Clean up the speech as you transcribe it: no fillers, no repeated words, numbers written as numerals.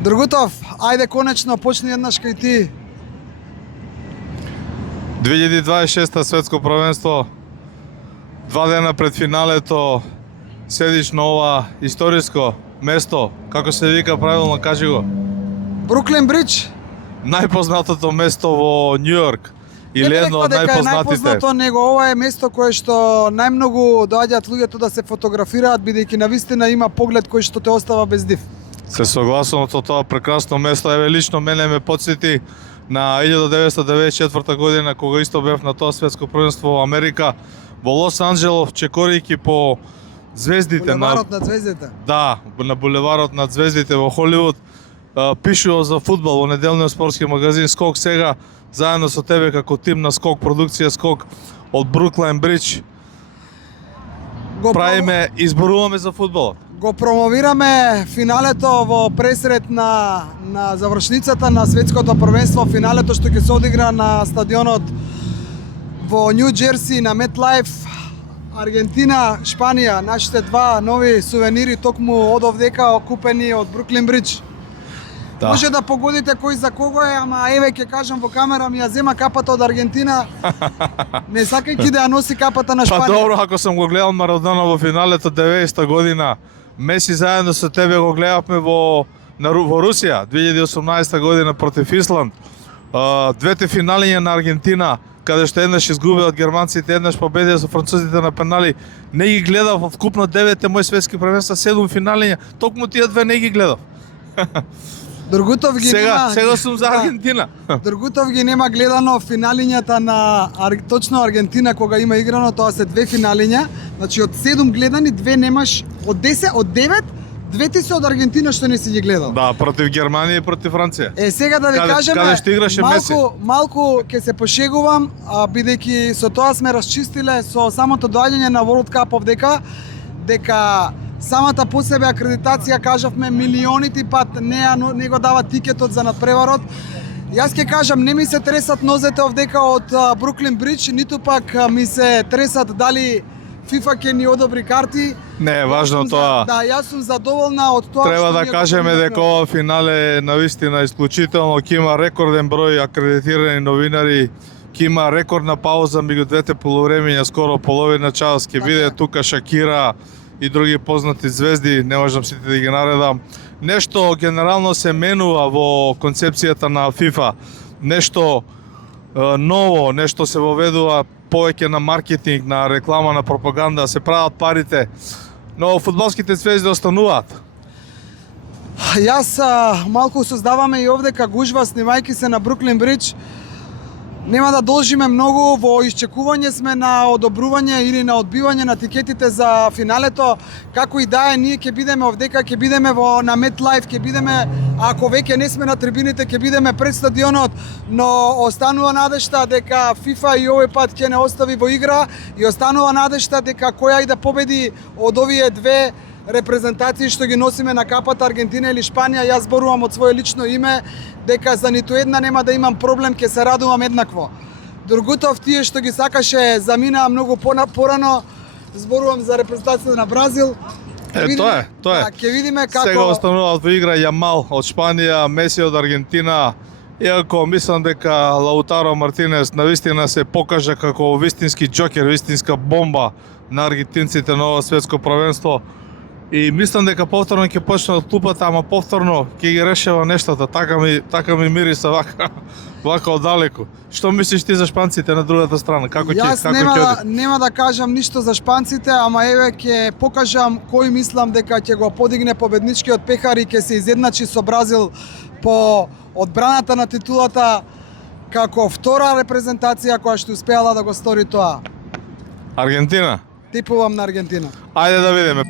Дргутов, ајде конечно почни еднаш кај ти. 2026 светско првенство, 2 дена пред финалето, седиш на ова историско место, како се вика правилно, кажи го. Бруклин Бридж. Најпознатото место во Њу Јорк. Или едно од најпознатите. Најпознато него ова е место кое што најмногу доаѓаат луѓето да се фотографираат, бидејќи навистина има поглед кој што те остава без див. Се согласувам со тоа прекрасно место. Еве лично мене ме потсети на 1994 година кога исто бев на тоа светско првенство во Америка, во Лос Анџелес, чекорајќи по звездите Булеварот на звездите. Да, на булеварот на звездите во Холивуд. Пишува за фудбал во неделниот спортски магазин Скок сега, заедно со тебе како тим на Скок продукција Скок од Бруклин Бридж. Правиме, изборуваме за фудбалот. Го промовираме финалето во пресрет на завршницата на светското првенство, финалето што ќе се одигра на стадионот во Њу Џерси на MetLife. Аргентина, Шпанија, нашите два нови сувенири токму од овдека купени од Бруклин Бридж. Да. Може да погодите кој за кого е, ама еве ќе кажам во камера, ми ја зема капата од Аргентина. Не сакајќи да ја носи капата на Шпанија. Па добро, ако сум го гледал Марадона во финалето 90-та година, Меси заедно со тебе го гледавме во Русија 2018 година против Исланд. Двете финалиња на Аргентина, каде што еднаш изгубија од германците, еднаш победија со французите на пенали, не ги гледав од вкупно 9 мои светски првенства, 7 финалиња, токму тие две не ги гледав. Дргутов ги нема. Сега сум за Аргентина. Дргутов ги нема гледано финалињата на точно Аргентина кога има играно, тоа се две финалиња. Значи од 7 гледани, две немаш, од 10, од 9, двете се од Аргентина што не си ги гледал. Да, против Германија и против Франција. Сега да ви кажеме, каде што играше Меси. Малку ќе се пошегувам, бидејќи со тоа сме расчистиле со самото доаѓање на World Cup овдека, дека самата по себе акредитација, кажавме, милионити пат не го дава тикетот за надпреварот. Јас ќе кажам, не ми се тресат нозете овдека од Бруклин Бридж, ниту пак ми се тресат дали FIFA ќе ни одобри карти. Не е важно тоа. Да, јас сум задоволна од тоа. Треба да кажеме дека ова финале е навистина исклучително, ќе има рекорден број акредитирани новинари, ќе има рекордна пауза меѓу двете полувремења, скоро половина час, ќе биде тука Шакира и други познати звезди, не можам сите да ги наредам. Нешто генерално се менува во концепцијата на FIFA. Нешто ново, нешто се воведува повеќе на маркетинг, на реклама, на пропаганда, се прават парите, но фудбалските звезди остануваат. Јас малку создаваме и овдека гужва снимајќи се на Бруклин Бридж. Нема да должиме многу, во исчекување сме на одобрување или на одбивање на тикетите за финалето. Како и да е, ние ќе бидеме овдека, ќе бидеме на MetLife, ќе бидеме, ако веќе не сме на трибините, ќе бидеме пред стадионот, но останува надежта дека FIFA и овој пат ќе не остави во игра и останува надежта дека која и да победи од овие две репрезентации што ги носиме на капата, Аргентина или Шпанија, јас зборувам од свое лично име, дека за ниту една нема да имам проблем, ќе се радувам еднакво. Дргутов, тие што ги сакаше заминаа многу порано, зборувам за репрезентацијата на Бразил. Тоа е. Да, ќе видиме како... Сега остануваат во игра Јамал од Шпанија, Меси од Аргентина, иако мислам дека Лаутаро Мартинес навистина се покажа како вистински џокер, вистинска бомба на аргентинците на ова светско првенство. И мислам дека повторно ќе почне од клупата, ама повторно ќе ги решава нештата. Така ми мириса вака оддалеку. Што мислиш ти за шпанците на другата страна? Како ќе Јас нема да кажам ништо за шпанците, ама еве ќе покажам кој мислам дека ќе го подигне победничкиот пехар и ќе се изедначи со Бразил по одбраната на титулата како втора репрезентација која што успеала да го стори тоа. Аргентина? Типувам на Аргентина. Ајде да видиме.